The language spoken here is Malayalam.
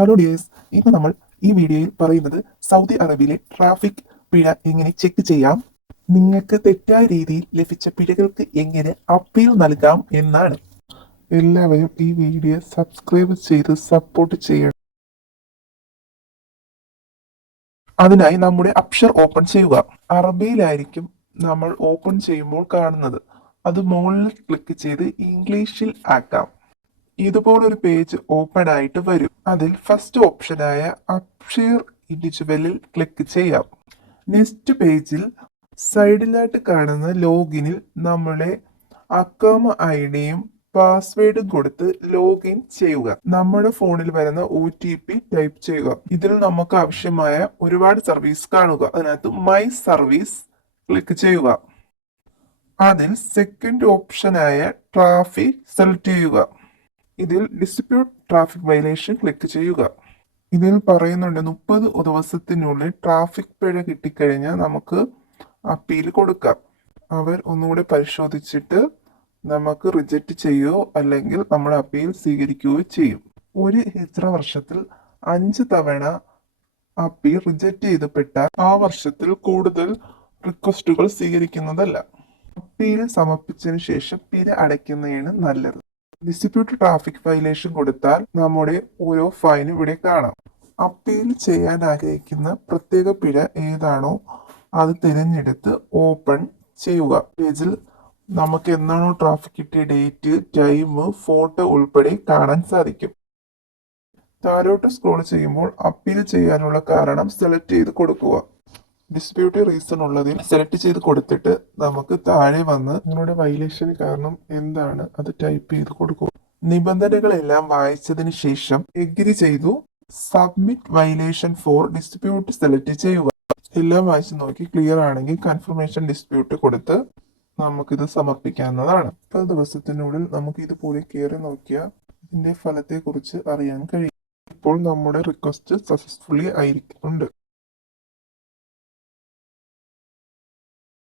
ഹലോ ഡിയേഴ്സ്, ഇന്ന് നമ്മൾ ഈ വീഡിയോയിൽ പറയുന്നത് സൗദി അറേബ്യയിലെ ട്രാഫിക് പിഴ എങ്ങനെ ചെക്ക് ചെയ്യാം, നിങ്ങൾക്ക് തെറ്റായ രീതിയിൽ ലഭിച്ച പിഴകൾക്ക് എങ്ങനെ അപ്പീൽ നൽകാം എന്നാണ്. എല്ലാവരും ഈ വീഡിയോ സബ്സ്ക്രൈബ് ചെയ്ത് സപ്പോർട്ട് ചെയ്യണം. അതിനായി നമ്മുടെ അക്ഷർ ഓപ്പൺ ചെയ്യുക. അറബിയിലായിരിക്കും നമ്മൾ ഓപ്പൺ ചെയ്യുമ്പോൾ കാണുന്നത്. അത് മുകളിൽ ക്ലിക്ക് ചെയ്ത് ഇംഗ്ലീഷിൽ ആക്കാം. ഇതുപോലൊരു പേജ് ഓപ്പൺ ആയിട്ട് വരും. അതിൽ ഫസ്റ്റ് ഓപ്ഷനായ അപ്ഷീർ ഇൻഡിവിജ്വലിൽ ക്ലിക്ക് ചെയ്യാം. നെക്സ്റ്റ് പേജിൽ സൈഡിലായിട്ട് കാണുന്ന ലോഗിനിൽ നമ്മളെ അക്കൗണ്ട് ഐഡിയും പാസ്വേഡും കൊടുത്ത് ലോഗിൻ ചെയ്യുക. നമ്മുടെ ഫോണിൽ വരുന്ന OTP ടൈപ്പ് ചെയ്യുക. ഇതിൽ നമുക്ക് ആവശ്യമായ ഒരുപാട് സർവീസ് കാണുക. അതിനകത്ത് മൈ സർവീസ് ക്ലിക്ക് ചെയ്യുക. അതിൽ സെക്കൻഡ് ഓപ്ഷനായ ട്രാഫിക് സെലക്ട് ചെയ്യുക. ഇതിൽ ഡിസ്പ്യൂട്ട് ട്രാഫിക് വയലേഷൻ ക്ലിക്ക് ചെയ്യുക. ഇതിൽ പറയുന്നുണ്ട് 30 ദിവസത്തിനുള്ളിൽ ട്രാഫിക് പിഴ കിട്ടിക്കഴിഞ്ഞാൽ നമുക്ക് അപ്പീൽ കൊടുക്കാം. അവർ ഒന്നുകൂടെ പരിശോധിച്ചിട്ട് നമുക്ക് റിജക്റ്റ് ചെയ്യുകയോ അല്ലെങ്കിൽ നമ്മുടെ അപ്പീൽ സ്വീകരിക്കുകയോ ചെയ്യും. ഒരു ഹിജ്റ വർഷത്തിൽ 5 തവണ അപ്പീൽ റിജക്റ്റ് ചെയ്തപ്പെട്ടാൽ ആ വർഷത്തിൽ കൂടുതൽ റിക്വസ്റ്റുകൾ സ്വീകരിക്കുന്നതല്ല. അപ്പീൽ സമർപ്പിച്ചതിന് ശേഷം പിഴ അടയ്ക്കുന്നതാണ് നല്ലത്. ഡിസ്പ്യൂട്ട് ട്രാഫിക് വയലേഷൻ കൊടുത്താൽ നമ്മുടെ ഓരോ ഫൈനും ഇവിടെ കാണാം. അപ്പീൽ ചെയ്യാൻ ആഗ്രഹിക്കുന്ന പ്രത്യേക പിഴ ഏതാണോ അത് തിരഞ്ഞെടുത്ത് ഓപ്പൺ ചെയ്യുക. പേജിൽ നമുക്ക് എന്നാണോ ട്രാഫിക് കിട്ടിയ ഡേറ്റ്, ടൈം, ഫോട്ടോ ഉൾപ്പെടെ കാണാൻ സാധിക്കും. താഴോട്ട് സ്ക്രോൾ ചെയ്യുമ്പോൾ അപ്പീൽ ചെയ്യാനുള്ള കാരണം സെലക്ട് ചെയ്ത് കൊടുക്കുക. ഡിസ്പ്യൂട്ട് റീസൺ ഉള്ളതിൽ സെലക്ട് ചെയ്ത് കൊടുത്തിട്ട് നമുക്ക് താഴെ വന്ന് നിങ്ങളുടെ വയലേഷൻ കാരണം എന്താണ് അത് ടൈപ്പ് ചെയ്ത് കൊടുക്കുക. നിബന്ധനകളെല്ലാം വായിച്ചതിന് ശേഷം എഗ്രി ചെയ്തു submit violation for dispute select ചെയ്യുക. എല്ലാം വായിച്ചു നോക്കി ക്ലിയർ ആണെങ്കിൽ കൺഫർമേഷൻ ഡിസ്പ്യൂട്ട് കൊടുത്ത് നമുക്കിത് സമർപ്പിക്കാവുന്നതാണ്. 10 ദിവസത്തിനുള്ളിൽ നമുക്ക് ഇതുപോലെ കയറി നോക്കിയാൽ ഇതിന്റെ ഫലത്തെ കുറിച്ച് അറിയാൻ കഴിയും. ഇപ്പോൾ നമ്മുടെ റിക്വസ്റ്റ് സക്സസ്ഫുള്ളി ആയിരിക്കുന്നുണ്ട്.